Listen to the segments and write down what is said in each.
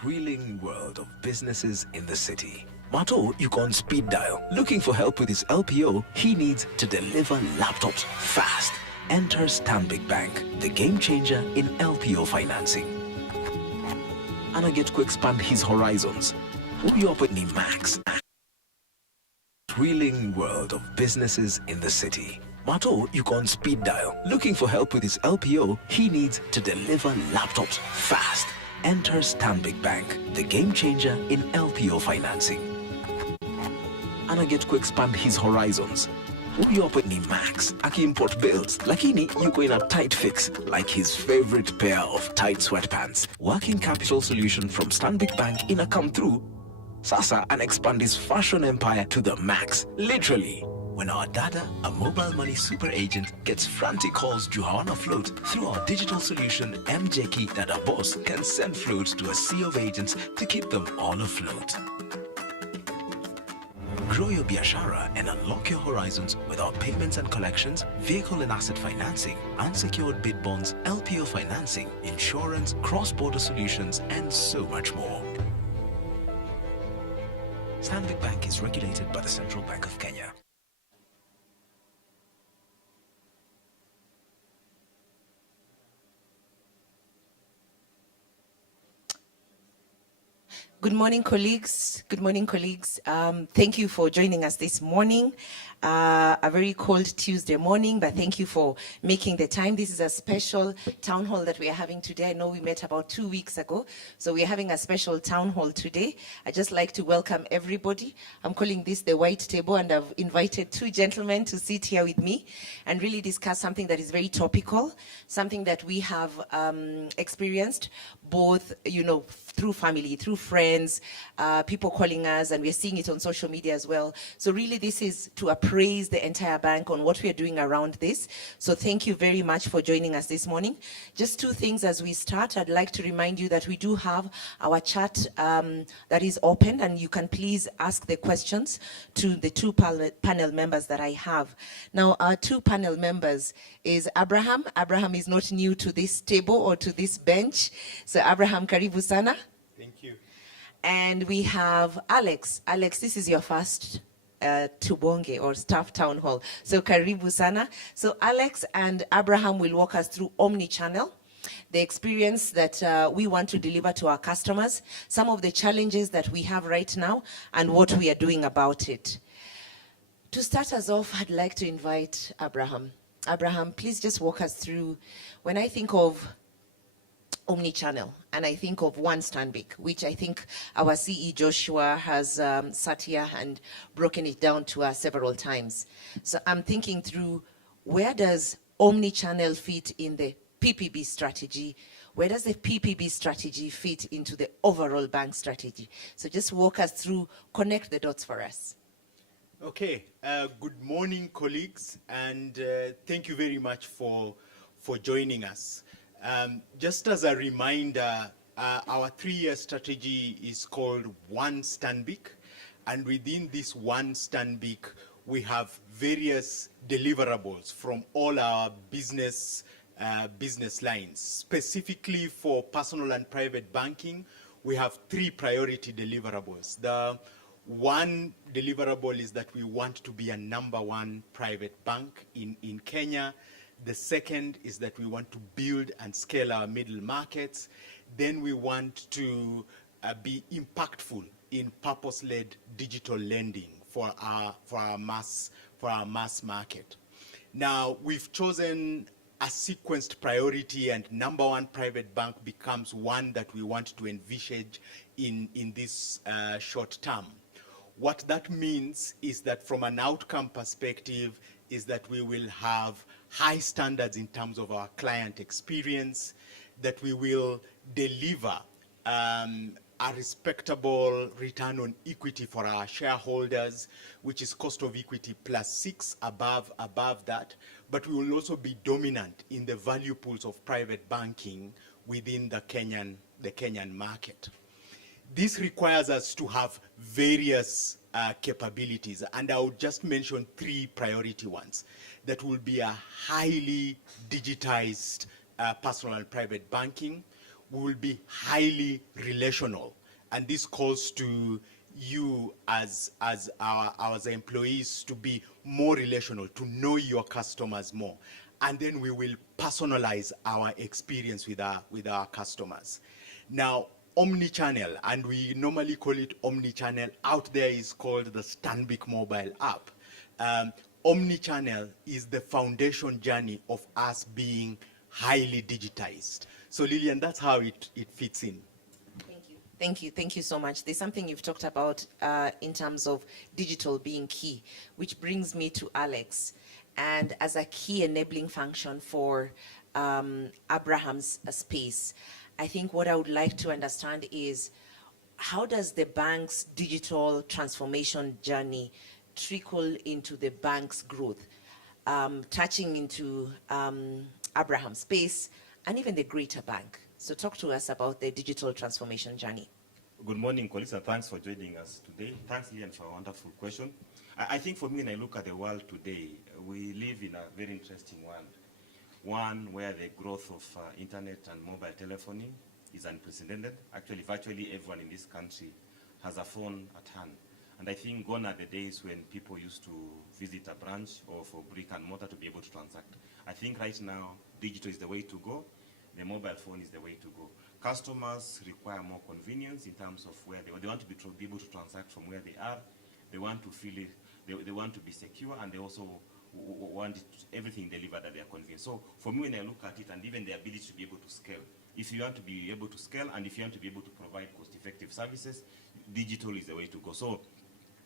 thrilling world of businesses in the city. Mato, you can speed dial. Looking for help with his LPO, he needs to deliver laptops fast. Enter Stanbic Bank, the game changer in LPO financing. And I get to expand his horizons. Who you open Max? Thrilling world of businesses in the city. Mato, you can speed dial. Looking for help with his LPO, he needs to deliver laptops fast. Enter Stanbic Bank, the game changer in LPO financing. And I get to expand his horizons. Who you open Max? Aki import builds. Lakini, you go in a tight fix, like his favorite pair of tight sweatpants. Working capital solution from Stanbic Bank in a come through. Sasa and expand his fashion empire to the max. Literally. When our dada, a mobile money super agent, gets frantic calls to Johanna Float through our digital solution MJK, Dada Boss can send floats to a sea of agents to keep them all afloat. Grow your biashara and unlock your horizons with our payments and collections, vehicle and asset financing, unsecured bid bonds, LPO financing, insurance, cross-border solutions, and so much more. Stanbic Bank is regulated by the Central Bank of Kenya. Good morning, colleagues. Good morning, colleagues. Thank you for joining us this morning. A very cold Tuesday morning, but thank you for making the time. This is a special town hall that we are having today. I know we met about 2 weeks ago, so we're having a special town hall today. I'd just like to welcome everybody. I'm calling this the white table, and I've invited 2 gentlemen to sit here with me and really discuss something that is very topical, something that we have experienced both, through family, through friends, people calling us, and we're seeing it on social media as well. So really this is to appraise the entire bank on what we are doing around this. So thank you very much for joining us this morning. Just 2 things as we start. I'd like to remind you that we do have our chat that is open, and you can please ask the questions to the 2 panel members that I have. Now, our 2 panel members is Abraham. Abraham is not new to this table or to this bench. So Abraham, karibu sana. Thank you. And we have Alex. Alex, this is your first Tubonge or staff town hall. So karibu sana. So Alex and Abraham will walk us through omni-channel, the experience that we want to deliver to our customers, some of the challenges that we have right now, and what we are doing about it. To start us off, I'd like to invite Abraham. Abraham, please just walk us through, when I think of omni-channel, and I think of One Stanbic, which I think our CE Joshua has sat here and broken it down to us several times. So I'm thinking through, where does omni-channel fit in the PPB strategy? Where does the PPB strategy fit into the overall bank strategy? So just walk us through, connect the dots for us. Okay, good morning, colleagues, and thank you very much for joining us. Just as a reminder, our 3-year strategy is called One Stanbic, and within this One Stanbic, we have various deliverables from all our business lines. Specifically for personal and private banking, we have 3 priority deliverables. The one deliverable is that we want to be a #1 private bank in Kenya. The second is that we want to build and scale our middle markets. Then we want to be impactful in purpose-led digital lending for our mass market. Now, we've chosen a sequenced priority, and #1 private bank becomes one that we want to envisage in this short term. What that means is that from an outcome perspective is that we will have high standards in terms of our client experience, that we will deliver a respectable return on equity for our shareholders, which is cost of equity +6 above that, but we will also be dominant in the value pools of private banking within the Kenyan market. This requires us to have various capabilities, and I would just mention 3 priority ones. That will be a highly digitized personal and private banking. we will be highly relational. And this calls to you as our employees to be more relational, to know your customers more. And then we will personalize our experience with our customers. Now, omni-channel, and we normally call it omni-channel, out there is called the Stanbic mobile app. Omni-channel is the foundation journey of us being highly digitized. So Lillian, that's how it fits in. Thank you so much. There's something you've talked about in terms of digital being key, which brings me to Alex. And as a key enabling function for Abraham's space, I think what I would like to understand is, how does the bank's digital transformation journey trickle into the bank's growth, touching into Abraham's space and even the greater bank? So talk to us about the digital transformation journey. Good morning, colleagues, and thanks for joining us today. Thanks, Liam, for a wonderful question. I think for me, when I look at the world today, we live in a very interesting world. One where the growth of internet and mobile telephony is unprecedented. Actually, virtually everyone in this country has a phone at hand. And I think gone are the days when people used to visit a branch or for brick and mortar to be able to transact. I think right now, digital is the way to go. The mobile phone is the way to go. Customers require more convenience in terms of where they want to be able to transact from where they are. They want to feel it, they want to be secure, and they also want everything delivered at their convenience. So for me, when I look at it, and even the ability to be able to scale, if you want to be able to scale and if you want to be able to provide cost-effective services, digital is the way to go. So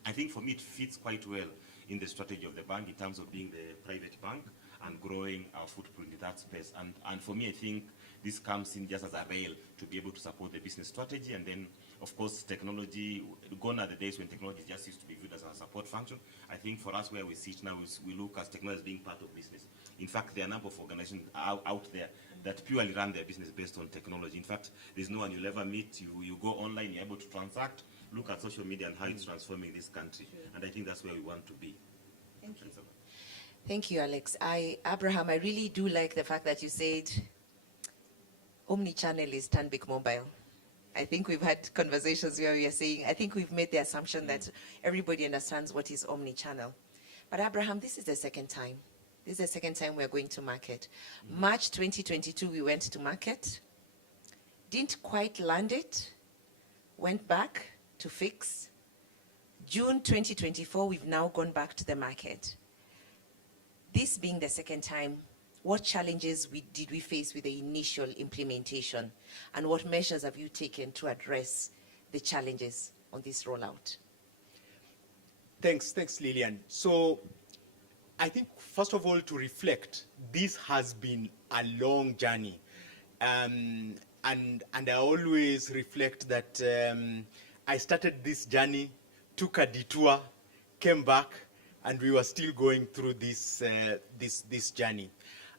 I think for me, it fits quite well in the strategy of the bank in terms of being the private bank and growing our footprint in that space. And for me, I think this comes in just as a rail to be able to support the business strategy. And then, of course, technology, gone are the days when technology just used to be viewed as a support function. I think for us, where we sit now, is we look at technology as being part of business. In fact, there are a number of organizations out there that purely run their business based on technology. In fact, there's no one you'll ever meet. You go online, you're able to transact, look at social media and how it's transforming this country. Sure. And I think that's where we want to be. Thank you. Thank you, Alex. Abraham, I really do like the fact that you said omni-channel is Stanbic Mobile. I think we've had conversations where we are saying, I think we've made the assumption that everybody understands what is omni-channel. But Abraham, this is the second time. This is the second time we're going to market. March 2022, we went to market, didn't quite land it, went back to fix. June 2024, we've now gone back to the market. This being the second time, what challenges did we face with the initial implementation, and what measures have you taken to address the challenges on this rollout? Thanks, Lillian. So I think, first of all, to reflect, this has been a long journey. And I always reflect that I started this journey, took a detour, came back, and we were still going through this journey.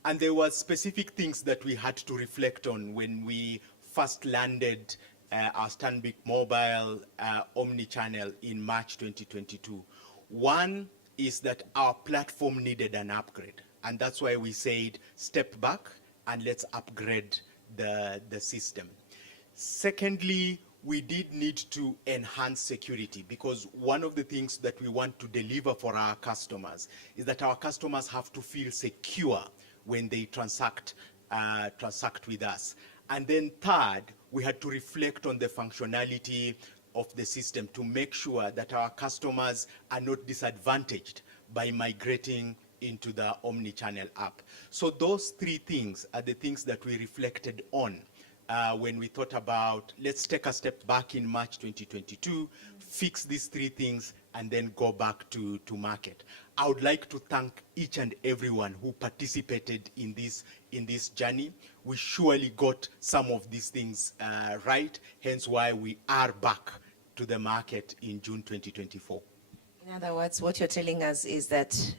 And there were specific things that we had to reflect on when we first landed our Stanbic Mobile omni-channel in March 2022. One is that our platform needed an upgrade. And that's why we said, step back and let's upgrade the system. Secondly, we did need to enhance security, because one of the things that we want to deliver for our customers is that our customers have to feel secure when they transact with us. And then third, we had to reflect on the functionality of the system to make sure that our customers are not disadvantaged by migrating into the omni-channel app. So those three things are the things that we reflected on when we thought about, let's take a step back in March 2022, fix these three things, and then go back to market. I would like to thank each and everyone who participated in this journey. We surely got some of these things right, hence why we are back to the market in June 2024. In other words, what you're telling us is that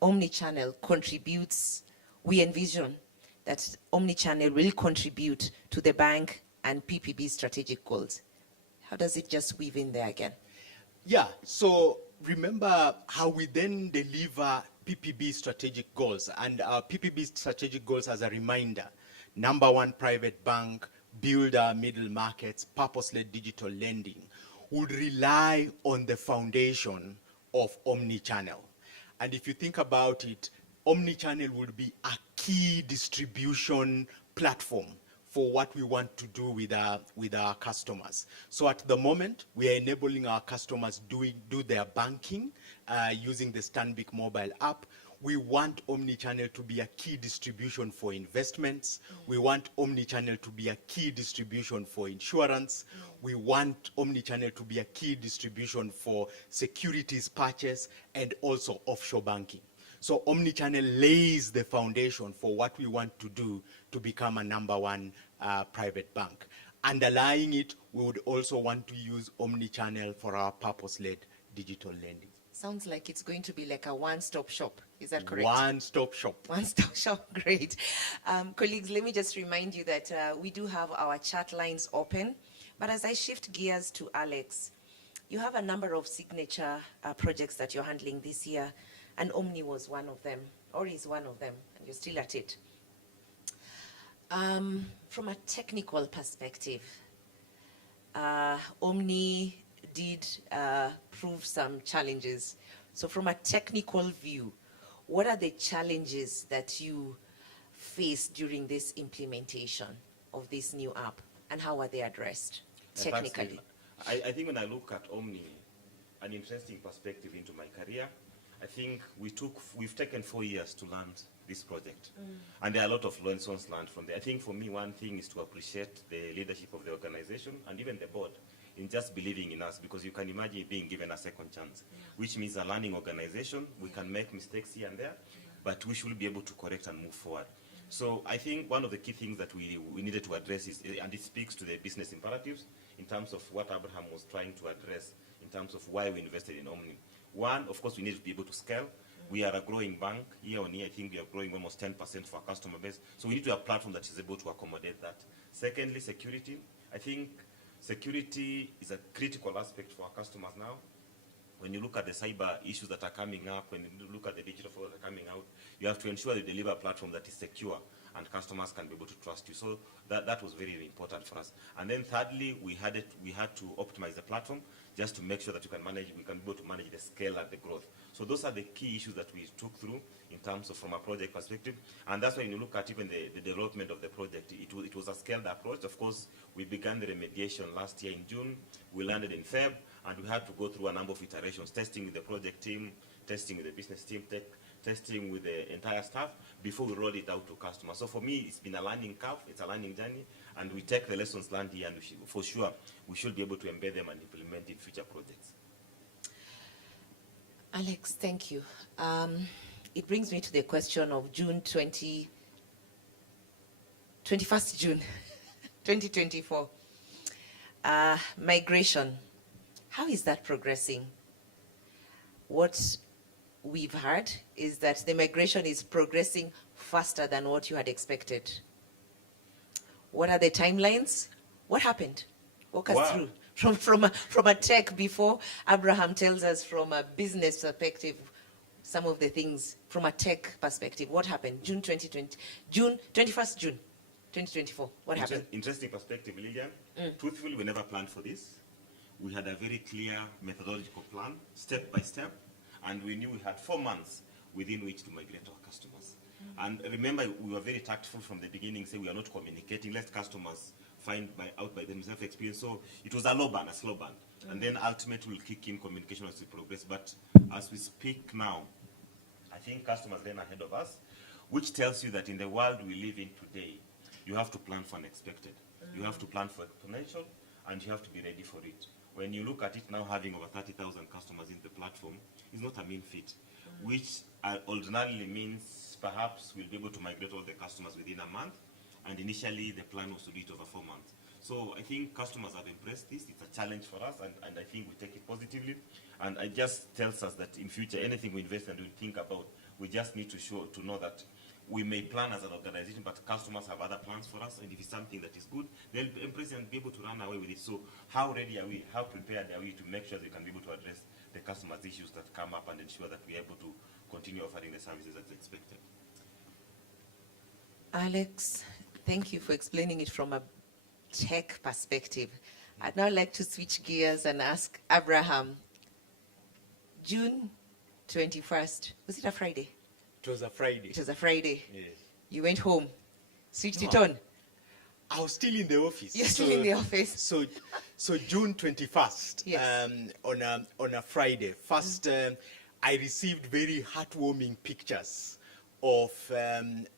omni-channel contributes, we envision that omni-channel will contribute to the bank and PPB's strategic goals. How does it just weave in there again? Yeah, so remember how we then deliver PPB strategic goals. And our PPB strategic goals, as a reminder: number one, private bank; builder, middle markets, purpose-led digital lending would rely on the foundation of omni-channel. And if you think about it, omni-channel would be a key distribution platform for what we want to do with our customers. So at the moment, we are enabling our customers do their banking using the Stanbic mobile app. We want omni-channel to be a key distribution for investments. We want omni-channel to be a key distribution for insurance. We want omni-channel to be a key distribution for securities purchase and also offshore banking. So omni-channel lays the foundation for what we want to do to become a number one private bank. Underlying it, we would also want to use omni-channel for our purpose-led digital lending. Sounds like it's going to be like a one-stop shop. Is that correct? One-stop shop. One-stop shop, great. Colleagues, let me just remind you that we do have our chat lines open. But as I shift gears to Alex, you have a number of signature projects that you're handling this year, and Omni was one of them, or is one of them, and you're still at it. From a technical perspective, Omni did prove some challenges. So from a technical view, what are the challenges that you faced during this implementation of this new app, and how are they addressed technically? I think when I look at Omni, an interesting perspective into my career, I think we've taken 4 years to land this project. And there are a lot of lessons learned from there. I think for me, one thing is to appreciate the leadership of the organization and even the board in just believing in us, because you can imagine being given a second chance, which means a learning organization. We can make mistakes here and there, but we should be able to correct and move forward. So I think one of the key things that we needed to address is, and it speaks to the business imperatives in terms of what Abraham was trying to address in terms of why we invested in Omni. One, of course, we need to be able to scale. We are a growing bank. Year on year, I think we are growing almost 10% for our customer base. So we need to have a platform that is able to accommodate that. Secondly, security. I think security is a critical aspect for our customers now. When you look at the cyber issues that are coming up, when you look at the digital flows that are coming out, you have to ensure you deliver a platform that is secure and customers can be able to trust you. So that was very, very important for us. And then thirdly, we had to optimize the platform just to make sure that we can be able to manage the scale and the growth. So those are the key issues that we took through in terms of from a project perspective. And that's why when you look at even the development of the project, it was a scaled approach. Of course, we began the remediation last year in June. We landed in Feb, and we had to go through a number of iterations, testing with the project team, testing with the business team, testing with the entire staff before we roll it out to customers. So for me, it's been a learning curve, it's a learning journey, and we take the lessons learned here, and for sure, we should be able to embed them and implement in future projects. Alex, thank you. It brings me to the question of 21st June, 2024. Migration, how is that progressing? What we've heard is that the migration is progressing faster than what you had expected. What are the timelines? What happened? Walk us through. From a tech before, Abraham tells us from a business perspective some of the things from a tech perspective. What happened? 21st June 2024. What happened? Interesting perspective, Lillian. Truthfully, we never planned for this. We had a very clear methodological plan, step by step, and we knew we had 4 months within which to migrate our customers. And remember, we were very tactful from the beginning, saying we are not communicating, let customers find out by themselves experience. So it was a slow burn. And then ultimately we'll kick in communication as we progress. But as we speak now, I think customers then ahead of us, which tells you that in the world we live in today, you have to plan for unexpected. You have to plan for exponential, and you have to be ready for it. When you look at it now, having over 30,000 customers in the platform is not a mean feat, which ordinarily means perhaps we'll be able to migrate all the customers within a month, and initially the plan was to do it over 4 months. So I think customers have embraced this. It's a challenge for us, and I think we take it positively. And it just tells us that in future, anything we invest and we think about, we just need to know that we may plan as an organization, but customers have other plans for us, and if it's something that is good, they'll embrace and be able to run away with it. So how ready are we? How prepared are we to make sure that we can be able to address the customers' issues that come up and ensure that we're able to continue offering the services that's expected? Alex, thank you for explaining it from a tech perspective. I'd now like to switch gears and ask Abraham, June 21st, was it a Friday? It was a Friday. It was a Friday. Yes. You went home, switched it No. on. I was still in the office. You're still in the office. So June 21st, Yes. on a Friday. First, I received very heartwarming pictures of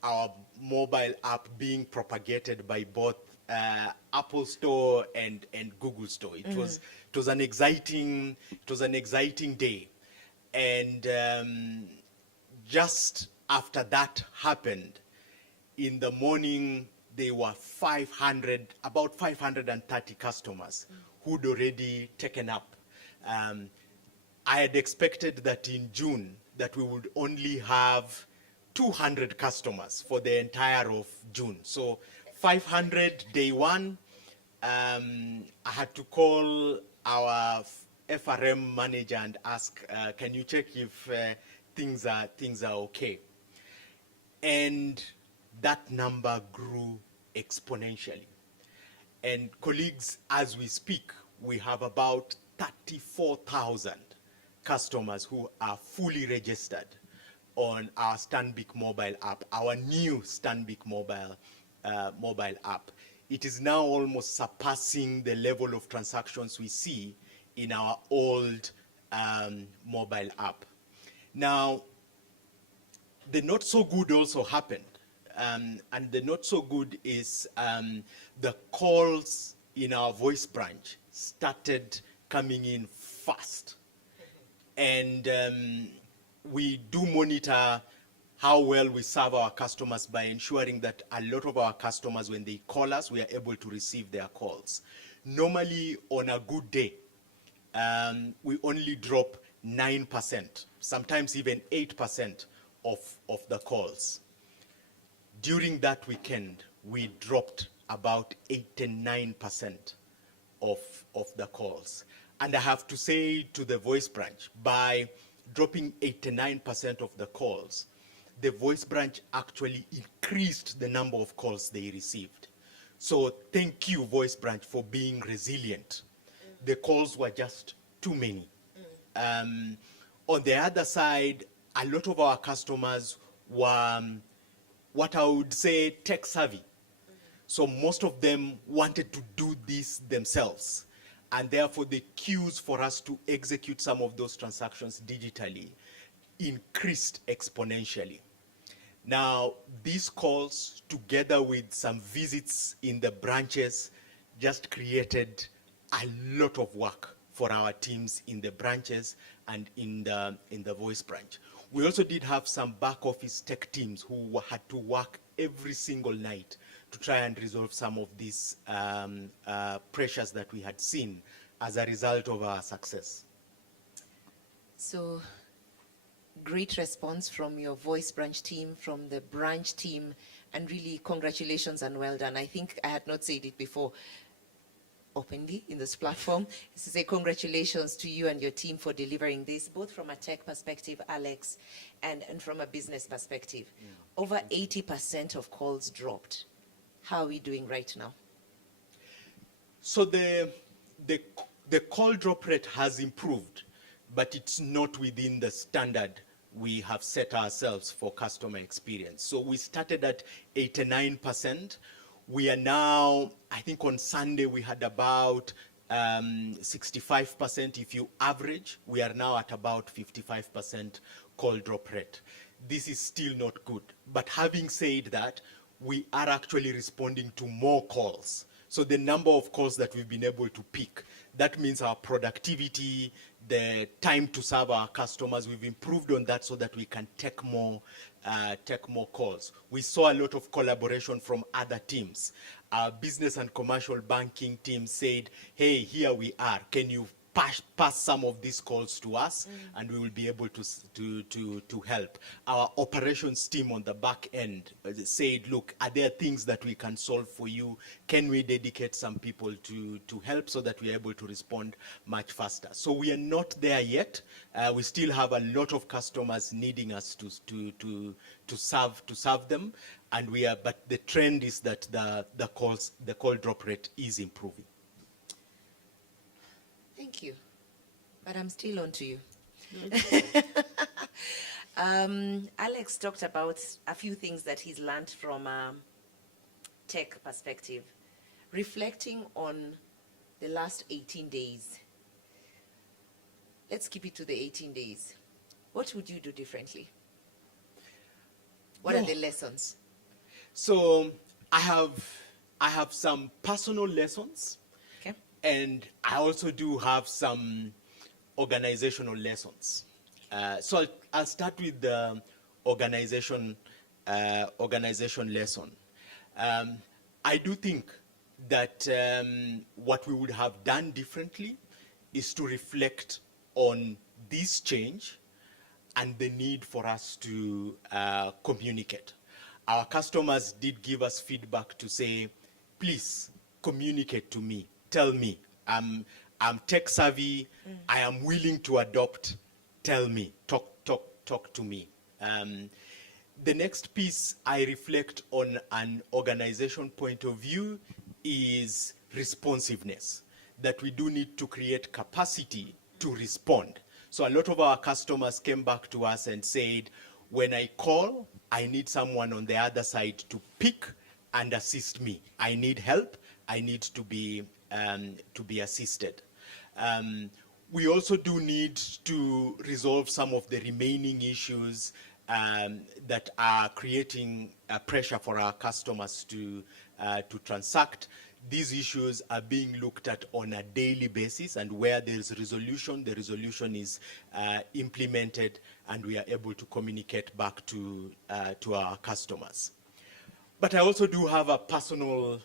our mobile app being propagated by both Apple Store and Google Store. It was an exciting day, and just after that happened, in the morning, there were about 530 customers who'd already taken up. I had expected that in June that we would only have 200 customers for the entire of June. So 500 day one. I had to call our FRM manager and ask, can you check if things are okay? And that number grew exponentially. And colleagues, as we speak, we have about 34,000 customers who are fully registered on our Stanbic mobile app, our new Stanbic mobile app. It is now almost surpassing the level of transactions we see in our old mobile app. Now, the not so good also happened. And the not so good is the calls in our voice branch started coming in fast. And we do monitor how well we serve our customers by ensuring that a lot of our customers, when they call us, we are able to receive their calls. Normally, on a good day, we only drop 9%, sometimes even 8% of the calls. During that weekend, we dropped about 89% of the calls. And I have to say to the voice branch, by dropping 89% of the calls, the voice branch actually increased the number of calls they received. So thank you, voice branch, for being resilient. The calls were just too many. On the other side, a lot of our customers were what I would say tech savvy. So most of them wanted to do this themselves. And therefore the queues for us to execute some of those transactions digitally increased exponentially. Now, these calls, together with some visits in the branches, just created a lot of work for our teams in the branches and in the voice branch. We also did have some back office tech teams who had to work every single night to try and resolve some of these pressures that we had seen as a result of our success. So, great response from your voice branch team, from the branch team, and really congratulations and well done. I think I had not said it before openly in this platform, is to say congratulations to you and your team for delivering this, both from a tech perspective, Alex, and from a business perspective. Over 80% of calls dropped. How are we doing right now? So the call drop rate has improved, but it's not within the standard we have set ourselves for customer experience. So we started at 89%. We are now, I think on Sunday we had about 65%. If you average, we are now at about 55% call drop rate. This is still not good. But having said that, we are actually responding to more calls. So the number of calls that we've been able to pick, that means our productivity, the time to serve our customers, we've improved on that so that we can take more calls. We saw a lot of collaboration from other teams. Our business and commercial banking team said, hey, here we are. Can you pass some of these calls to us, and we will be able to help. Our operations team on the back end said, look, are there things that we can solve for you? Can we dedicate some people to help so that we are able to respond much faster? So we are not there yet. We still have a lot of customers needing us to serve them, and but the trend is that the call drop rate is improving. Thank you. But I'm still on to you. Alex talked about a few things that he's learned from a tech perspective. Reflecting on the last 18 days, let's keep it to the 18 days. What would you do differently? What are the lessons? So I have some personal lessons. Okay. And I also do have some organizational lessons. So I'll start with the organization lesson. I do think that what we would have done differently is to reflect on this change and the need for us to communicate. Our customers did give us feedback to say, please communicate to me. Tell me, I'm tech savvy. I am willing to adopt. Tell me, talk to me. The next piece I reflect on an organization point of view is responsiveness, that we do need to create capacity to respond. So a lot of our customers came back to us and said, when I call, I need someone on the other side to pick and assist me. I need help. I need to be assisted. We also do need to resolve some of the remaining issues that are creating pressure for our customers to transact. These issues are being looked at on a daily basis, and where there is resolution, the resolution is implemented, and we are able to communicate back to our customers. But I also do have a personal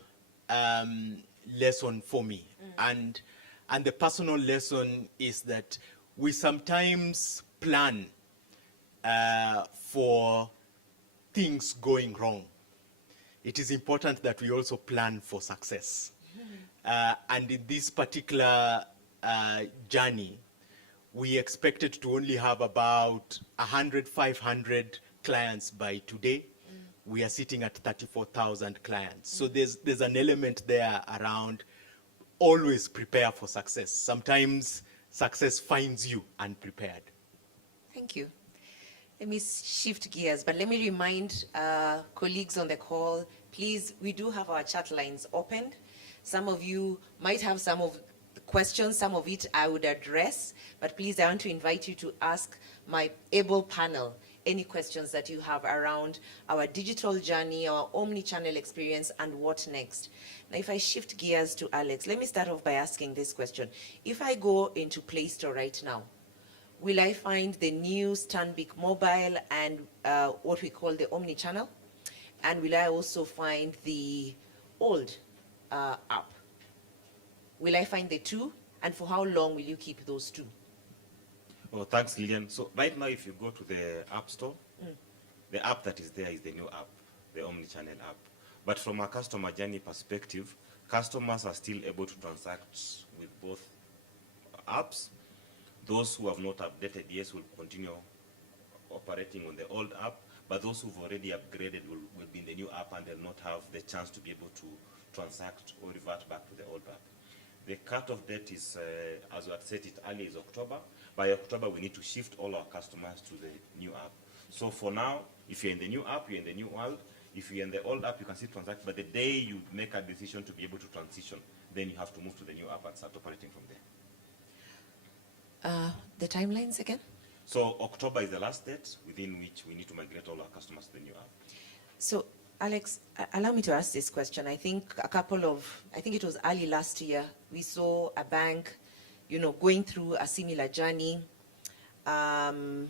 lesson for me, and the personal lesson is that we sometimes plan for things going wrong. It is important that we also plan for success. And in this particular journey, we expected to only have about 100, 500 clients by today. We are sitting at 34,000 clients. So there's an element there around always prepare for success. Sometimes success finds you unprepared. Thank you. Let me shift gears, but let me remind colleagues on the call, please, we do have our chat lines opened. Some of you might have some of the questions, some of it I would address, but please, I want to invite you to ask my able panel any questions that you have around our digital journey, our omni-channel experience, and what next. Now, if I shift gears to Alex, let me start off by asking this question. If I go into Play Store right now, will I find the new Stanbic mobile and what we call the omni-channel? And will I also find the old app? Will I find the two? And for how long will you keep those two? Oh, thanks, Lillian. So right now, if you go to the App Store, the app that is there is the new app, the omni-channel app. But from a customer journey perspective, customers are still able to transact with both apps. Those who have not updated, yes, will continue operating on the old app, but those who've already upgraded will be in the new app and they'll not have the chance to be able to transact or revert back to the old app. The cut-off date is, as we had said it earlier, is October. By October, we need to shift all our customers to the new app. So for now, if you're in the new app, you're in the new world. If you're in the old app, you can still transact, but the day you make a decision to be able to transition, then you have to move to the new app and start operating from there. The timelines again? So October is the last date within which we need to migrate all our customers to the new app. So, Alex, allow me to ask this question. I think it was early last year, we saw a bank, going through a similar journey, one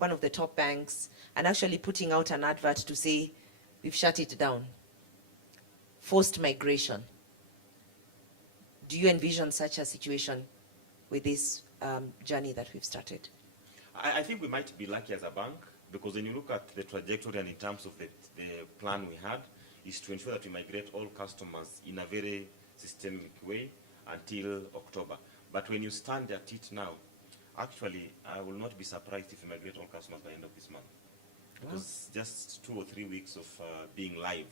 of the top banks, and actually putting out an advert to say, we've shut it down. Forced migration. Do you envision such a situation with this journey that we've started? I think we might be lucky as a bank, because when you look at the trajectory and in terms of the plan we had, is to ensure that we migrate all customers in a very systemic way until October. But when you stand at it now, actually, I will not be surprised if we migrate all customers by the end of this month. Because just 2 or 3 weeks of being live,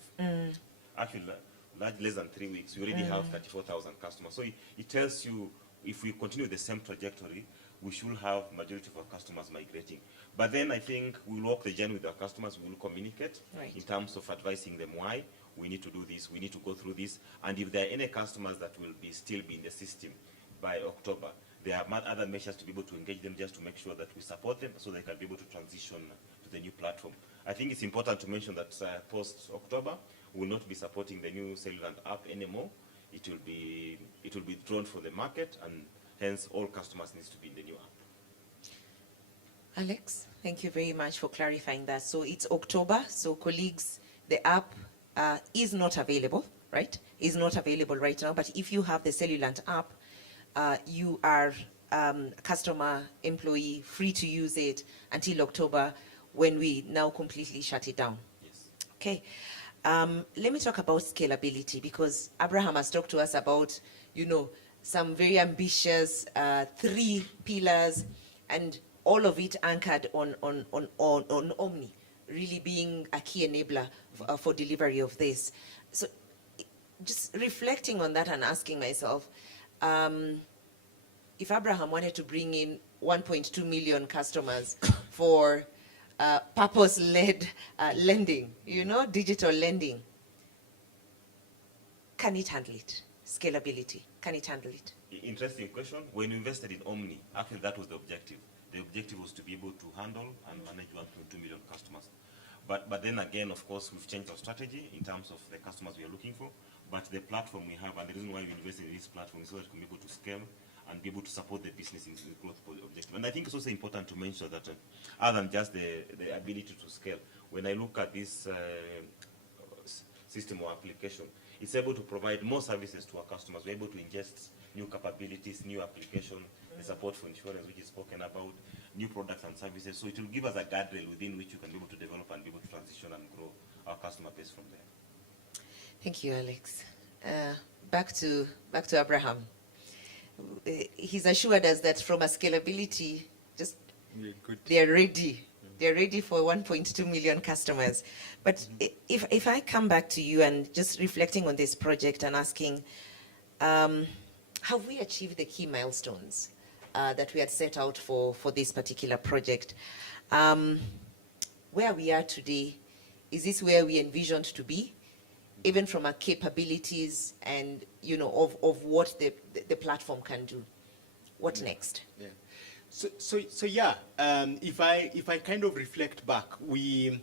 actually, less than 3 weeks, we already have 34,000 customers. So it tells you, if we continue the same trajectory, we should have majority of our customers migrating. But then I think we'll walk the journey with our customers, we'll communicate in terms of advising them why we need to do this, we need to go through this, and if there are any customers that will still be in the system by October, there are other measures to be able to engage them, just to make sure that we support them so they can be able to transition to the new platform. I think it's important to mention that post-October, we will not be supporting the new cellular app anymore. It will be drawn for the market, and hence all customers need to be in the new app. Alex, thank you very much for clarifying that. So it's October, so colleagues, the app is not available, right? Is not available right now, but if you have the cellular app, you are customer, employee, free to use it until October, when we now completely shut it down. Yes. Okay. Let me talk about scalability, because Abraham has talked to us about, some very ambitious 3 pillars, and all of it anchored on Omni, really being a key enabler for delivery of this. So just reflecting on that and asking myself, if Abraham wanted to bring in 1.2 million customers for purpose-led lending, digital lending, can it handle it? Scalability, can it handle it? Interesting question. When we invested in Omni, actually that was the objective. The objective was to be able to handle and manage 1.2 million customers. But then again, of course, we've changed our strategy in terms of the customers we are looking for. But the platform we have, and the reason why we invested in this platform, is so that we can be able to scale and be able to support the business in the growth objective. And I think it's also important to mention that other than just the ability to scale, when I look at this system or application, it's able to provide more services to our customers. We're able to ingest new capabilities, new application, the support for insurance, which is spoken about, new products and services. So it will give us a guardrail within which you can be able to develop and be able to transition and grow our customer base from there. Thank you, Alex. Back to Abraham. He's assured us that from a scalability, they're ready. They're ready for 1.2 million customers. But if I come back to you and just reflecting on this project and asking, have we achieved the key milestones that we had set out for this particular project? Where we are today, is this where we envisioned to be, even from our capabilities and of what the platform can do? What next? Yeah. So yeah, if I kind of reflect back, the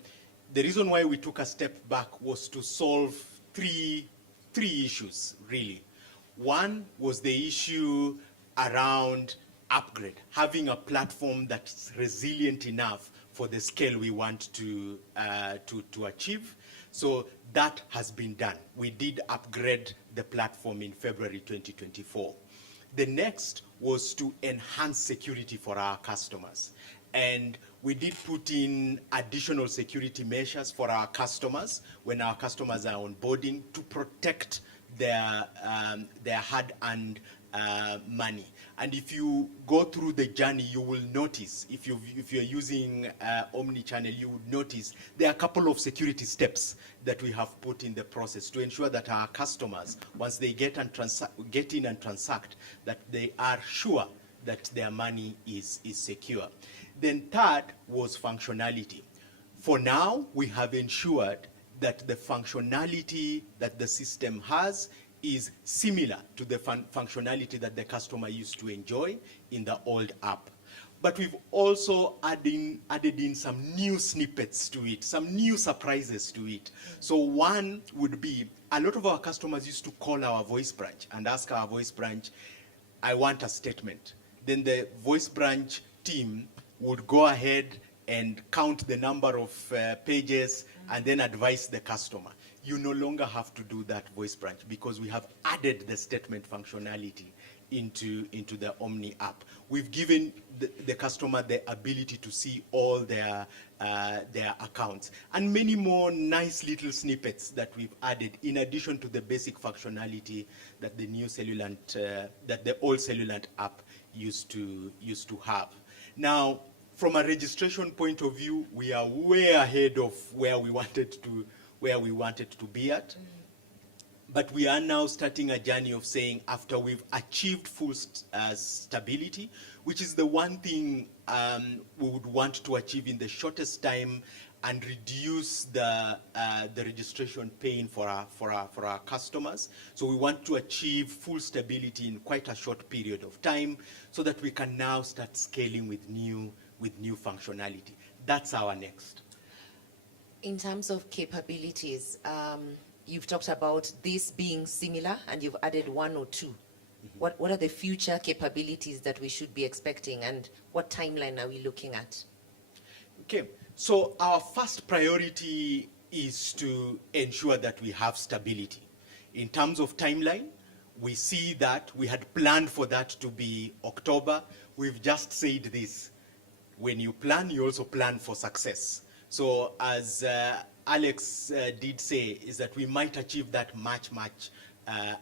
reason why we took a step back was to solve three issues really. One was the issue around upgrade, having a platform that's resilient enough for the scale we want to achieve. So that has been done. We did upgrade the platform in February 2024. The next was to enhance security for our customers. And we did put in additional security measures for our customers when our customers are onboarding, to protect their hard-earned money. And if you go through the journey, you will notice, if you're using Omni-channel, you would notice there are a couple of security steps that we have put in the process to ensure that our customers, once they get in and transact, that they are sure that their money is secure. Then third was functionality. For now, we have ensured that the functionality that the system has is similar to the functionality that the customer used to enjoy in the old app. But we've also added in some new snippets to it, some new surprises to it. So one would be, a lot of our customers used to call our voice branch and ask our voice branch, I want a statement. Then the voice branch team would go ahead and count the number of pages and then advise the customer. You no longer have to do that, voice branch, because we have added the statement functionality into the Omni app. We've given the customer the ability to see all their accounts and many more nice little snippets that we've added in addition to the basic functionality that the new Cellulant, that the old Cellulant app used to have. Now, from a registration point of view, we are way ahead of where we wanted to be at. But we are now starting a journey of saying, after we've achieved full stability, which is the one thing we would want to achieve in the shortest time and reduce the registration pain for our customers. So we want to achieve full stability in quite a short period of time so that we can now start scaling with new functionality. That's our next. In terms of capabilities, you've talked about this being similar and you've added one or two. What are the future capabilities that we should be expecting and what timeline are we looking at? Okay, so our first priority is to ensure that we have stability. In terms of timeline, we see that we had planned for that to be October. We've just said this. When you plan, you also plan for success. So as Alex did say, is that we might achieve that much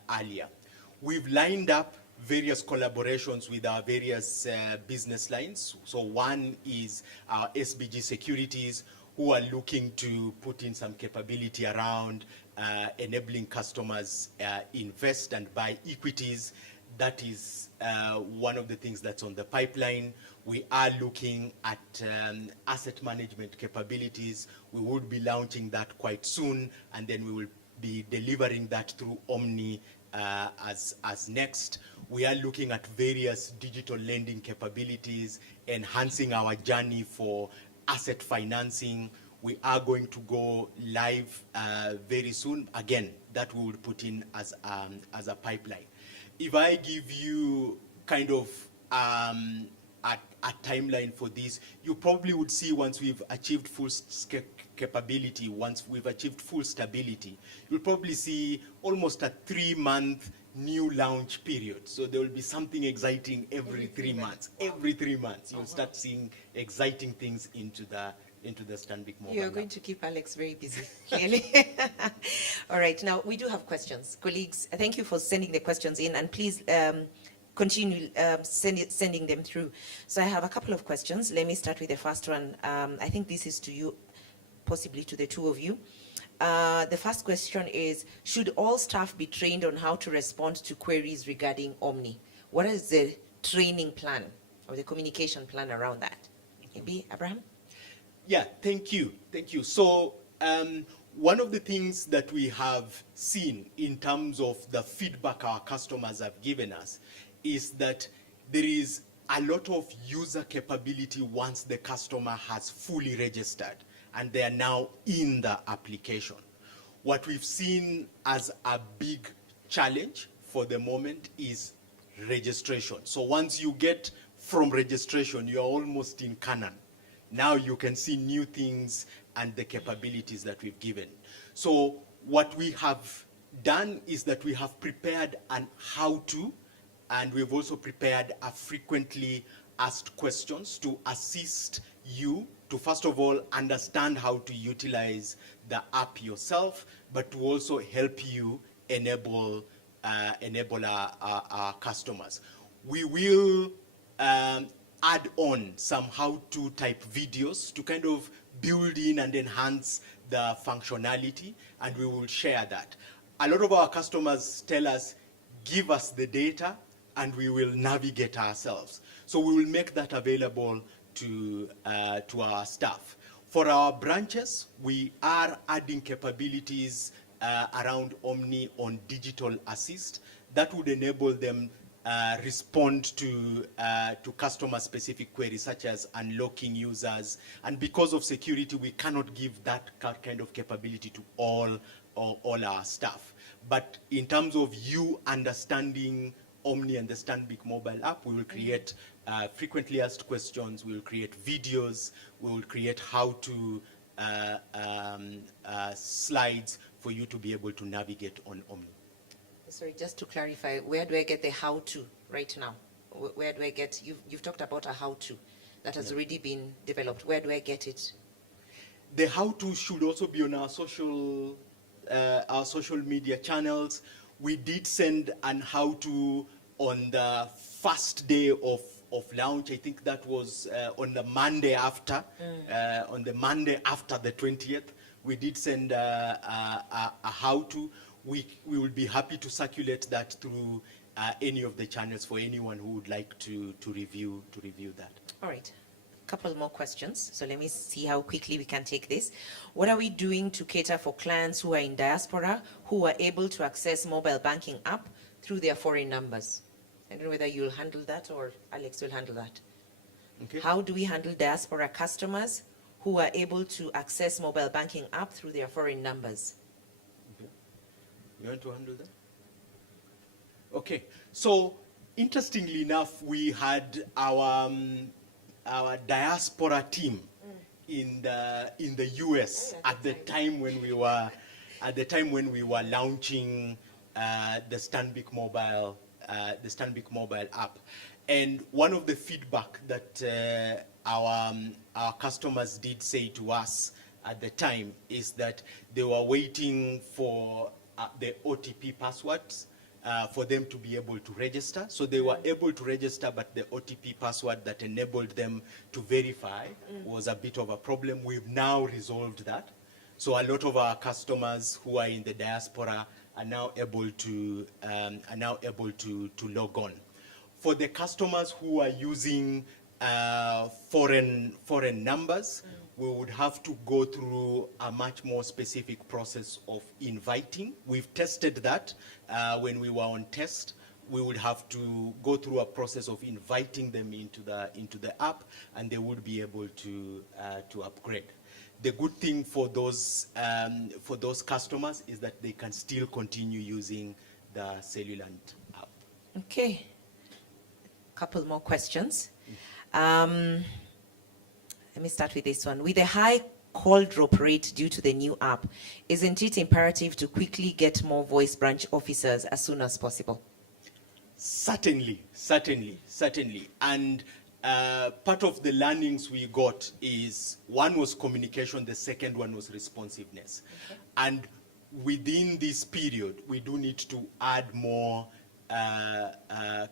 earlier. We've lined up various collaborations with our various business lines. So one is our SBG Securities, who are looking to put in some capability around enabling customers invest and buy equities. That is one of the things that's on the pipeline. We are looking at asset management capabilities. We will be launching that quite soon, and then we will be delivering that through Omni as next. We are looking at various digital lending capabilities, enhancing our journey for asset financing. We are going to go live very soon. Again, that we will put in as a pipeline. If I give you kind of a timeline for this, you probably would see once we've achieved full capability, once we've achieved full stability, you'll probably see almost a 3-month new launch period. So there will be something exciting every 3 months. Every 3 months, you'll start seeing exciting things into the Stanbic mobile You're app. going to keep Alex very busy, clearly. All right, now we do have questions. Colleagues, thank you for sending the questions in, and please continue sending them through. So I have a couple of questions. Let me start with the first one. I think this is to you, possibly to the two of you. The first question is, should all staff be trained on how to respond to queries regarding Omni? What is the training plan or the communication plan around that? Maybe Abraham? Yeah, thank you. Thank you. So one of the things that we have seen in terms of the feedback our customers have given us is that there is a lot of user capability once the customer has fully registered and they are now in the application. What we've seen as a big challenge for the moment is registration. So once you get from registration, you're almost in Canaan. Now you can see new things and the capabilities that we've given. So what we have done is that we have prepared an how-to, and we've also prepared a frequently asked questions to assist you to, first of all, understand how to utilize the app yourself, but to also help you enable our customers. We will add on some how-to type videos to kind of build in and enhance the functionality, and we will share that. A lot of our customers tell us, give us the data and we will navigate ourselves. So we will make that available to our staff. For our branches, we are adding capabilities around Omni on digital assist that would enable them respond to customer-specific queries, such as unlocking users. And because of security, we cannot give that kind of capability to all our staff. But in terms of you understanding Omni and the Stanbic mobile app, we will create frequently asked questions, we will create videos, we will create how-to slides for you to be able to navigate on Omni. Sorry, just to clarify, where do I get the how-to? right now? Where do I get, you've talked about a how-to that has already been developed. Where do I get it? The how-to should also be on our social media channels. We did send an how-to on the first day of launch. I think that was on the Monday after, on the Monday after the 20th. We did send a how-to. We will be happy to circulate that through any of the channels for anyone who would like to review that. All right. Couple more questions. So let me see how quickly we can take this. What are we doing to cater for clients who are in diaspora who are able to access mobile banking app through their foreign numbers? I don't know whether you'll handle that or Alex will handle that. Okay. How do we handle diaspora customers who are able to access mobile banking app through their foreign numbers? Okay. You want to handle that? Okay. So interestingly enough, we had our diaspora team in the US at the time when we were launching the Stanbic mobile app, and one of the feedback that our customers did say to us at the time is that they were waiting for the OTP passwords for them to be able to register. So they were able to register, but the OTP password that enabled them to verify was a bit of a problem. We've now resolved that. So a lot of our customers who are in the diaspora are now able to log on. For the customers who are using foreign numbers, we would have to go through a much more specific process of inviting. We've tested that when we were on test. We would have to go through a process of inviting them into the app, and they would be able to upgrade. The good thing for those customers is that they can still continue using the Cellulant app. Okay. Couple more questions. Let me start with this one. With a high call drop rate due to the new app, isn't it imperative to quickly get more voice branch officers as soon as possible? Certainly. And part of the learnings we got is, one was communication, the second one was responsiveness. Okay. And within this period, we do need to add more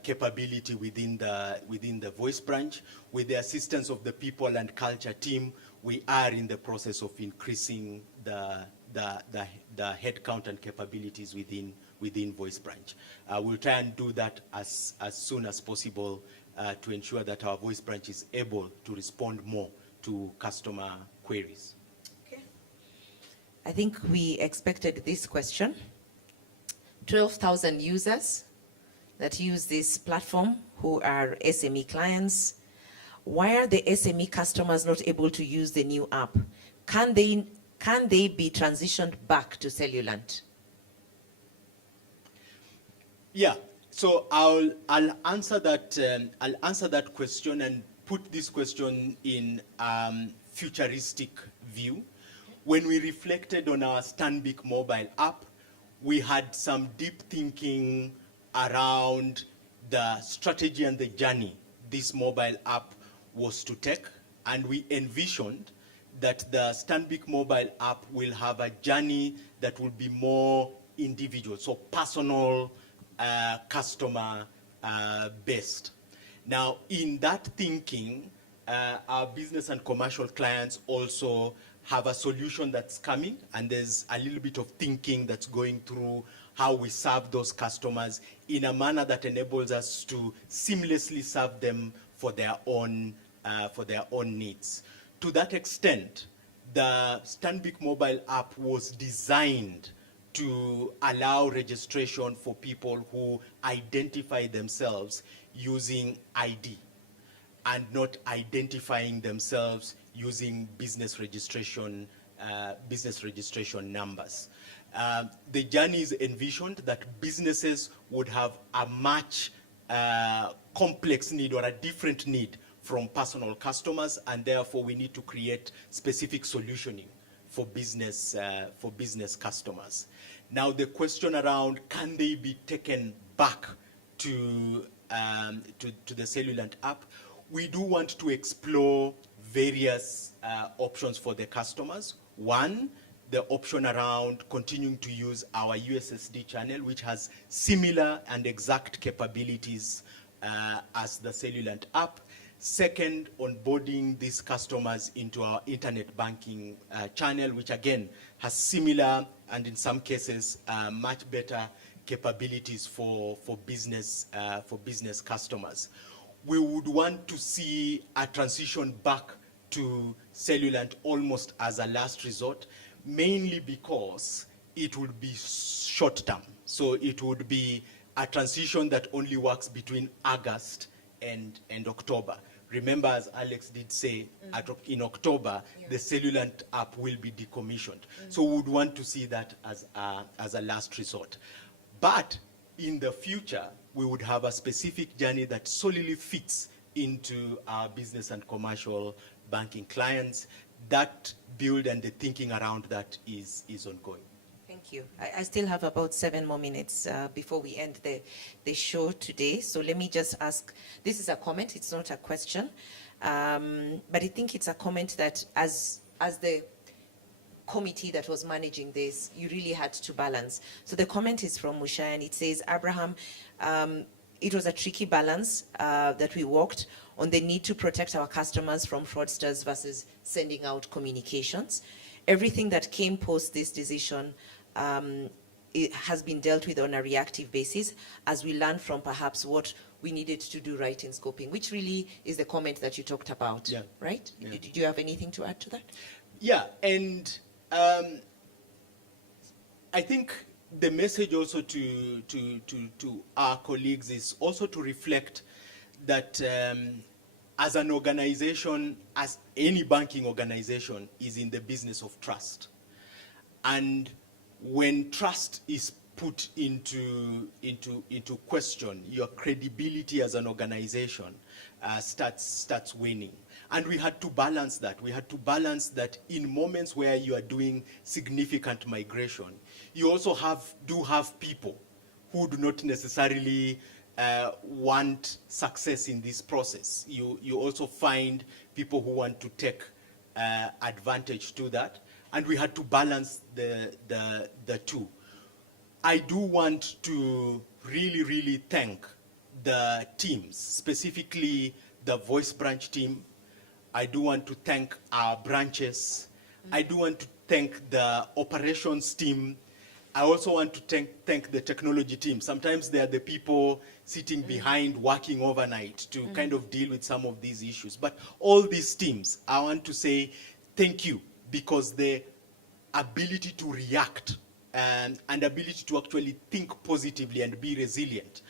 capability within the voice branch. With the assistance of the people and culture team, we are in the process of increasing the headcount and capabilities within voice branch. We'll try and do that as soon as possible to ensure that our voice branch is able to respond more to customer queries. Okay. I think we expected this question. 12,000 users that use this platform who are SME clients. Why are the SME customers not able to use the new app? Can they be transitioned back to Cellulant? Yeah, so I'll answer that. I'll answer that question and put this question in futuristic view. When we reflected on our Stanbic mobile app, we had some deep thinking around the strategy and the journey this mobile app was to take, and we envisioned that the Stanbic mobile app will have a journey that will be more individual, so personal, customer based. Now, in that thinking, our business and commercial clients also have a solution that's coming, and there's a little bit of thinking that's going through how we serve those customers in a manner that enables us to seamlessly serve them for their own needs. To that extent, the Stanbic mobile app was designed to allow registration for people who identify themselves using ID and not identifying themselves using business registration numbers. The journey is envisioned that businesses would have a much complex need or a different need from personal customers, and therefore we need to create specific solutioning for business customers. Now, the question around, can they be taken back to to the Cellulant app. We do want to explore various options for the customers. One, the option around continuing to use our USSD channel, which has similar and exact capabilities as the Cellulant app. Second, onboarding these customers into our internet banking channel, which again has similar and in some cases much better capabilities for business customers. We would want to see a transition back to Cellulant almost as a last resort, mainly because it would be short term. So it would be a transition that only works between August and October. Remember, as Alex did say, in October, the Cellulant app will be decommissioned. So we would want to see that as a last resort. But in the future, we would have a specific journey that solely fits into our business and commercial banking clients. That build and the thinking around that is ongoing. Thank you. I still have about 7 more minutes before we end the show today. So let me just ask, this is a comment, it's not a question. But I think it's a comment that as the committee that was managing this, you really had to balance. So the comment is from Musha and it says, Abraham, it was a tricky balance that we walked on the need to protect our customers from fraudsters versus sending out communications. Everything that came post this decision it has been dealt with on a reactive basis as we learn from perhaps what we needed to do right in scoping, which really is the comment that you talked about, right? Yeah. Did you have anything to add to that? Yeah, and I think the message also to our colleagues is also to reflect that as an organization, as any banking organization is in the business of trust. And when trust is put into question, your credibility as an organization starts waning. And we had to balance that. We had to balance that in moments where you are doing significant migration. You also do have people who do not necessarily want success in this process. You also find people who want to take advantage to that. And we had to balance the two. I do want to really thank the teams, specifically the Voice Branch team. I do want to thank our branches. I do want to thank the operations team. I also want to thank the technology team. Sometimes they are the people sitting behind working overnight to kind of deal with some of these issues. But all these teams, I want to say thank you, because the ability to react and ability to actually think positively and be resilient.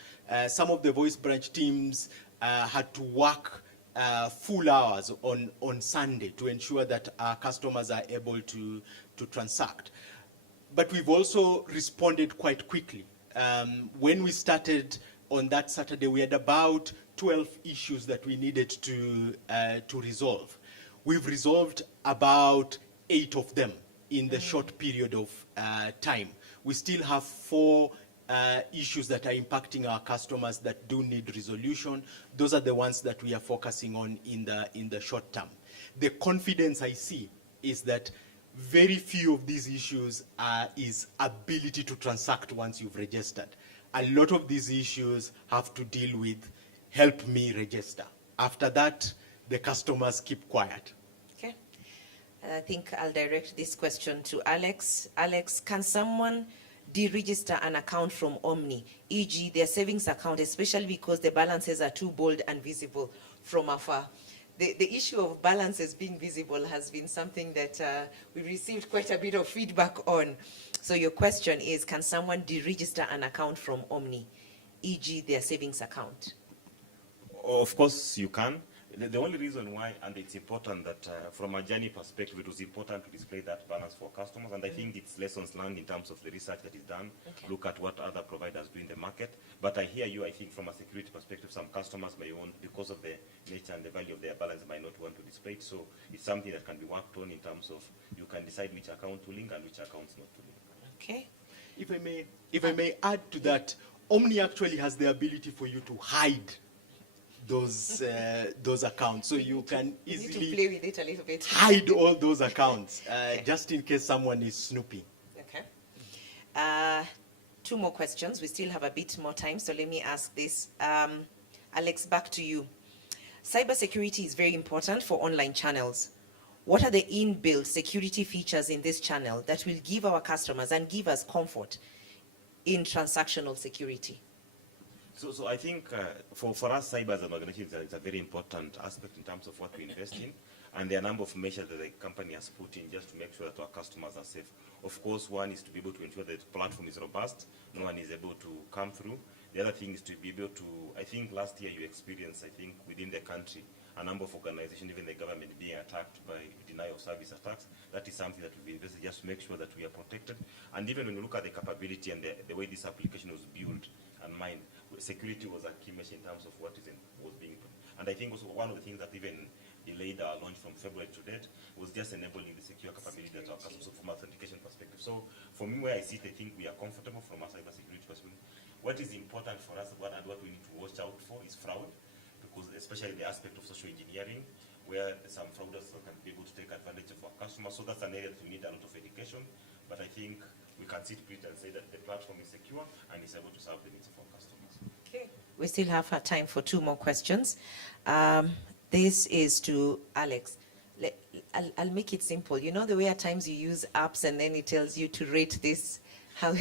Some of the Voice Branch teams had to work full hours on Sunday to ensure that our customers are able to transact. But we've also responded quite quickly. When we started on that Saturday, we had about 12 issues that we needed to resolve. We've resolved about 8 of them in the short period of time. We still have 4 issues that are impacting our customers that do need resolution. Those are the ones that we are focusing on in the short term. The confidence I see is that very few of these issues is ability to transact once you've registered. A lot of these issues have to deal with help me register. After that, the customers keep quiet. Okay. I think I'll direct this question to Alex. Alex, can someone deregister an account from Omni, e.g. their savings account, especially because the balances are too bold and visible from afar? The issue of balances being visible has been something that we received quite a bit of feedback on. So your question is, can someone deregister an account from Omni, e.g. their savings account? Of course you can. The only reason why, and it's important that from a journey perspective, it was important to display that balance for customers, and I think it's lessons learned in terms of the research that is done. Okay. Look at what other providers do in the market. But I hear you, I think from a security perspective, some customers may want, because of the nature and the value of their balance, might not want to display it. So it's something that can be worked on in terms of you can decide which account to link and which accounts not to link. Okay. If I may add to that, Omni actually has the ability for you to hide those accounts, so you can You need to easily play with it a little bit. hide all those accounts, just in case someone is snooping. Okay. Two more questions. We still have a bit more time, so let me ask this. Alex, back to you. Cybersecurity is very important for online channels. What are the inbuilt security features in this channel that will give our customers and give us comfort in transactional security? So I think for us, cyber as an organization, it's a very important aspect in terms of what we invest in. And there are a number of measures that the company has put in just to make sure that our customers are safe. Of course, one is to be able to ensure that the platform is robust, no one is able to come through. The other thing is to be able to, I think last year you experienced, I think within the country, a number of organizations, even the government, being attacked by denial of service attacks. That is something that we've invested just to make sure that we are protected. And even when you look at the capability and the way this application was built and mined, security was a key measure in terms of what was being put. And I think also one of the things that even delayed our launch from February to date was just enabling the secure capability that our customers, so from an authentication perspective. So for me, where I sit, I think we are comfortable from a cybersecurity perspective. What is important for us and what we need to watch out for is fraud, because especially the aspect of social engineering, where some fraudsters can be able to take advantage of our customers. So that's an area that we need a lot of education. But I think we can sit pretty and say that the platform is secure and is able to serve the needs of our customers. Okay. We still have time for two more questions. This is to Alex. I'll make it simple. You know the way at times you use apps and then it tells you to rate this, how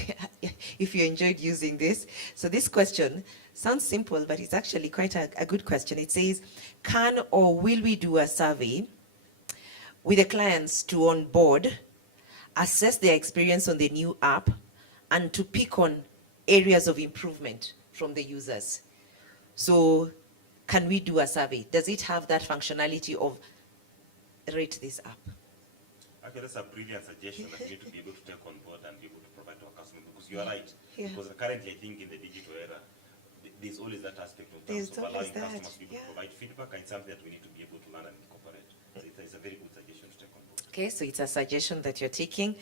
if you enjoyed using this. So this question sounds simple, but it's actually quite a good question. It says, can or will we do a survey with the clients to onboard, assess their experience on the new app, and to pick on areas of improvement from the users? So can we do a survey? Does it have that functionality of rate this app? Okay, that's a brilliant suggestion that we need to be able to take on board and be able to provide to our customers, because you are right. Yeah. Because currently, I think in the digital era, there's always that aspect of, There's terms of allowing always that, customers to be able to yeah. provide feedback, and it's something that we need to be able to learn and incorporate. So it's a very good suggestion to take on board. Okay, so it's a suggestion that you're taking.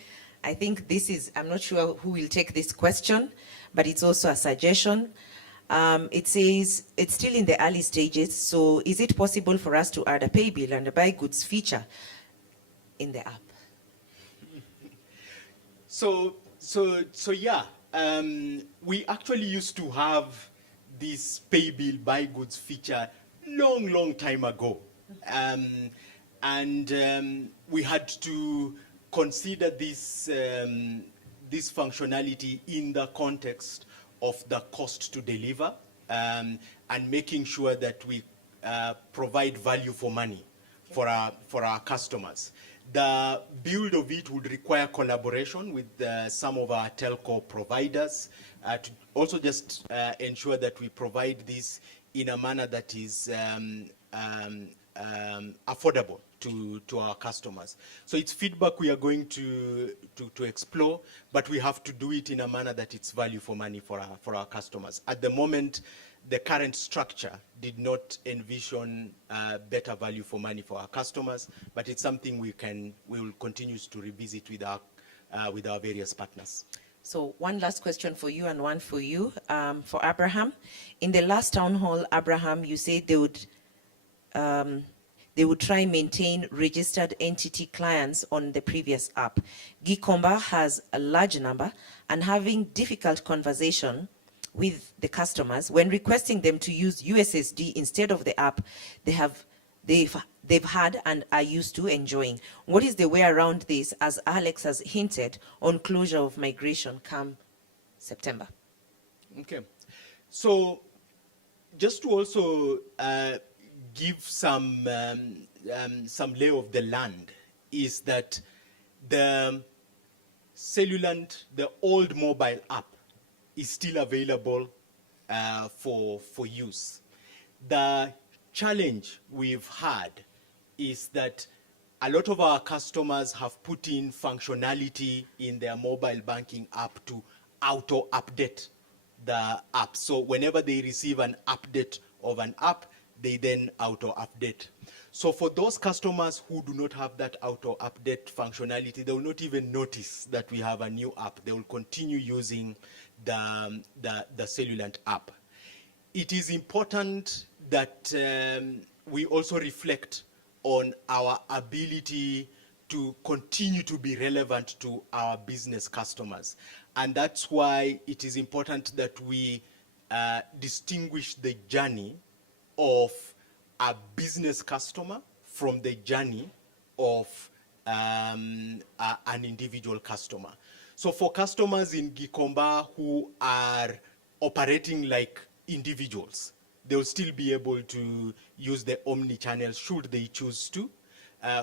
I think this is, I'm not sure who will take this question, but it's also a suggestion. It says it's still in the early stages, so is it possible for us to add a pay bill and a buy goods feature in the app? So yeah, we actually used to have this pay bill buy goods feature long time ago. We had to consider this, this functionality in the context of the cost to deliver, and making sure that we provide value for money for our customers. The build of it would require collaboration with some of our telco providers to also just ensure that we provide this in a manner that is affordable to our customers. So it's feedback we are going to explore, but we have to do it in a manner that it's value for money for our customers. At the moment, the current structure did not envision better value for money for our customers, but it's something we will continue to revisit with our various partners. So one last question for you and one for you, for Abraham. In the last town hall, Abraham, you said they would try and maintain registered entity clients on the previous app. Gikomba has a large number and having difficult conversation with the customers when requesting them to use USSD instead of the app they've had and are used to enjoying. What is the way around this, as Alex has hinted on closure of migration come September? Okay, so just to also give some lay of the land, is that the Cellulant, the old mobile app, is still available for use. The challenge we've had is that a lot of our customers have put in functionality in their mobile banking app to auto-update the app. So whenever they receive an update of an app, they then auto-update. So for those customers who do not have that auto update functionality, they will not even notice that we have a new app. They will continue using the Cellulant app. It is important that we also reflect on our ability to continue to be relevant to our business customers. And that's why it is important that we distinguish the journey of a business customer from the journey of an individual customer. So for customers in Gikomba who are operating like individuals, they'll still be able to use the omni-channel should they choose to.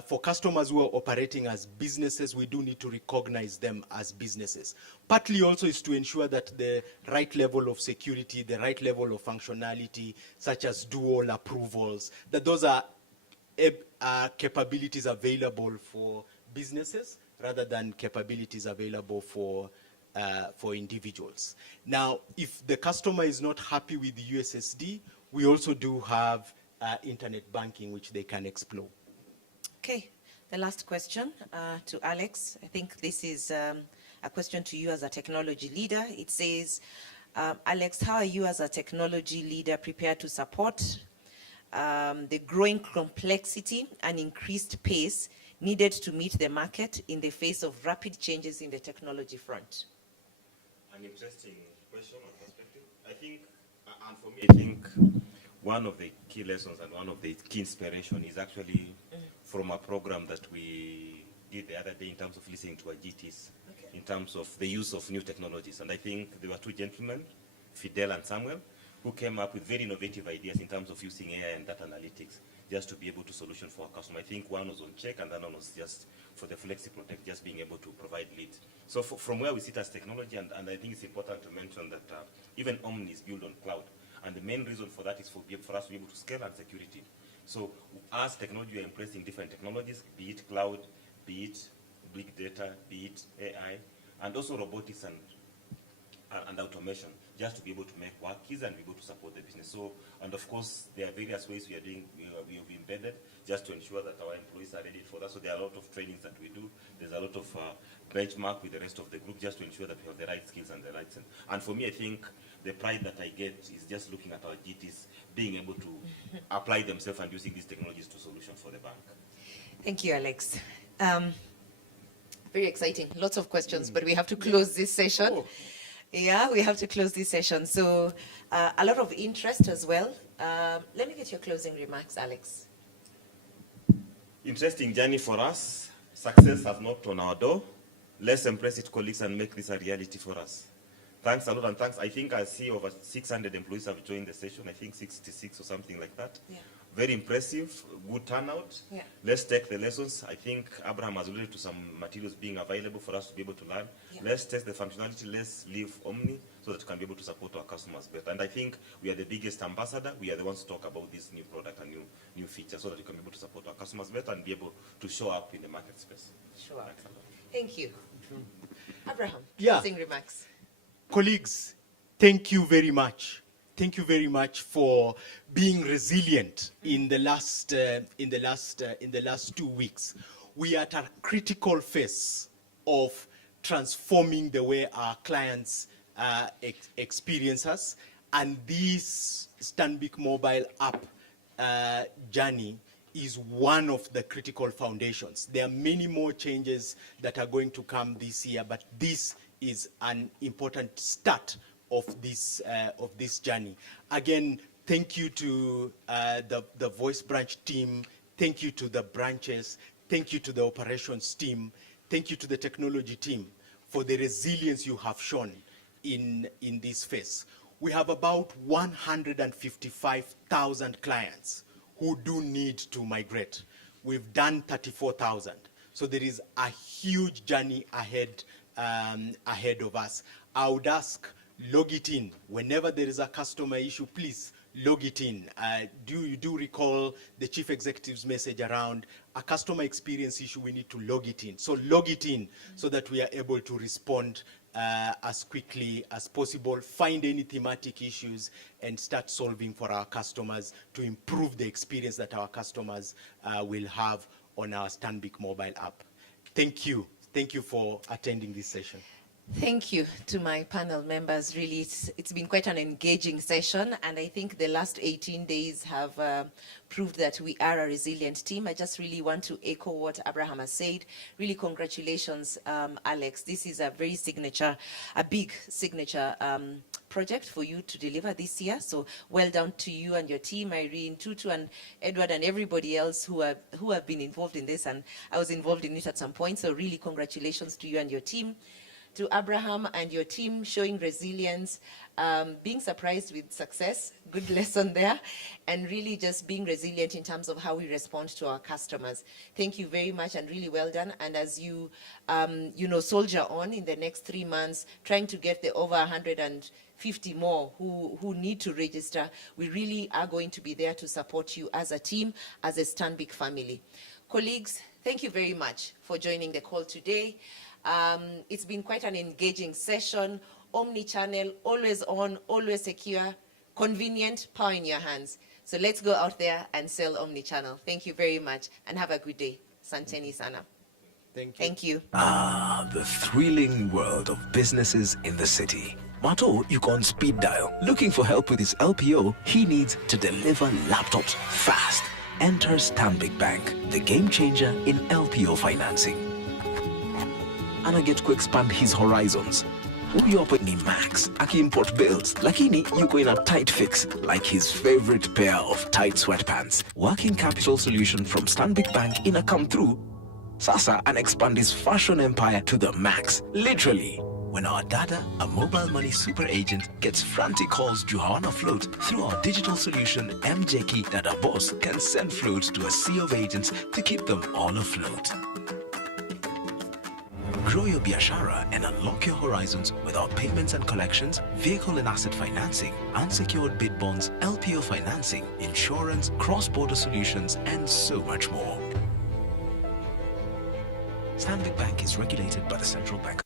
For customers who are operating as businesses, we do need to recognize them as businesses. Partly also is to ensure that the right level of security, the right level of functionality, such as dual approvals, that those are capabilities available for businesses rather than capabilities available for individuals. Now, if the customer is not happy with the USSD, we also do have internet banking which they can explore. Okay, the last question to Alex. I think this is a question to you as a technology leader. It says, Alex, how are you as a technology leader prepared to support the growing complexity and increased pace needed to meet the market in the face of rapid changes in the technology front? An interesting question or perspective. I think, and for me, I think one of the key lessons and one of the key inspiration is actually from a program that we did the other day in terms of listening to our GTs, in terms of the use of new technologies. And I think there were two gentlemen, Fidel and Samuel, who came up with very innovative ideas in terms of using AI and data analytics just to be able to solution for our customer. I think one was on check and the other one was just for the Flexi Protect, just being able to provide leads. So from where we sit as technology, and I think it's important to mention that even Omni is built on cloud. And the main reason for that is for us to be able to scale and security. So as technology, we are embracing different technologies, be it cloud, be it big data, be it AI, and also robotics and automation, just to be able to make work easier and be able to support the business. So, and of course, there are various ways we have embedded just to ensure that our employees are ready for that. So there are a lot of trainings that we do. There's a lot of benchmark with the rest of the group just to ensure that we have the right skills and the right sense. And for me, I think the pride that I get is just looking at our GTs being able to apply themselves and using these technologies to solution for the bank. Thank you, Alex. Very exciting. Lots of questions, but we have to close this session. Oh. Yeah, we have to close this session. So a lot of interest as well. Let me get your closing remarks, Alex. Interesting journey for us. Success has knocked on our door. Let's embrace it, colleagues, and make this a reality for us. Thanks a lot, and thanks. I think I see over 600 employees have joined the session. I think 66 or something like that. Yeah. Very impressive, good turnout. Yeah. Let's take the lessons. I think Abraham has alluded to some materials being available for us to be able to learn. Yeah. Let's test the functionality. Let's leave Omni so that we can be able to support our customers better. And I think we are the biggest ambassador. We are the ones to talk about this new product and new features so that we can be able to support our customers better and be able to show up in the market space. Sure. Thanks a lot. Thank you. Abraham, Yeah. closing remarks. Colleagues, thank you very much. Thank you very much for being resilient in the last 2 weeks. We are at a critical phase of transforming the way our clients experience us, and this Stanbic mobile app journey is one of the critical foundations. There are many more changes that are going to come this year, but this is an important start of this journey. Again, thank you to the Voice Branch team. Thank you to the branches. Thank you to the operations team. Thank you to the technology team for the resilience you have shown in this phase. We have about 155,000 clients who do need to migrate. We've done 34,000. So there is a huge journey ahead of us. I would ask, log it in. Whenever there is a customer issue, please log it in. You do recall the chief executive's message around a customer experience issue, we need to log it in. So log it in so that we are able to respond as quickly as possible, find any thematic issues and start solving for our customers to improve the experience that our customers will have on our Stanbic mobile app. Thank you. Thank you for attending this session. Thank you to my panel members. Really, it's been quite an engaging session, and I think the last 18 days have proved that we are a resilient team. I just really want to echo what Abraham has said. Really, congratulations, Alex. This is a very a big signature project for you to deliver this year. So well done to you and your team, Irene, Tutu, and Edward, and everybody else who have been involved in this. And I was involved in it at some point. So really, congratulations to you and your team. To Abraham and your team, showing resilience, being surprised with success, good lesson there, and really just being resilient in terms of how we respond to our customers. Thank you very much and really well done. And as you, soldier on in the next 3 months, trying to get the over 150 more who need to register, we really are going to be there to support you as a team, as a Stanbic family. Colleagues, thank you very much for joining the call today. It's been quite an engaging session, omni-channel, always on, always secure, convenient, power in your hands. So let's go out there and sell omni-channel. Thank you very much and have a good day. Santeni sana. Thank you. Thank you. The thrilling world of businesses in the city. Mato, you on speed dial. Looking for help with his LPO, he needs to deliver laptops fast. Enter Stanbic Bank, the game changer in LPO financing. And I get to expand his horizons. Huyo hapo ni Max, aki-import bills, lakini yuko in a tight fix, like his favorite pair of tight sweatpants. Working capital solution from Stanbic Bank in a come through. Sasa and expand his fashion empire to the max, literally. When our dada, a mobile money super agent, gets frantic calls to Johanna Float through our digital solution, MJK, Dada Boss can send floats to a sea of agents to keep them all afloat. Grow your biashara and unlock your horizons with our payments and collections, vehicle and asset financing, unsecured bid bonds, LPO financing, insurance, cross-border solutions, and so much more. Stanbic Bank is regulated by the Central Bank.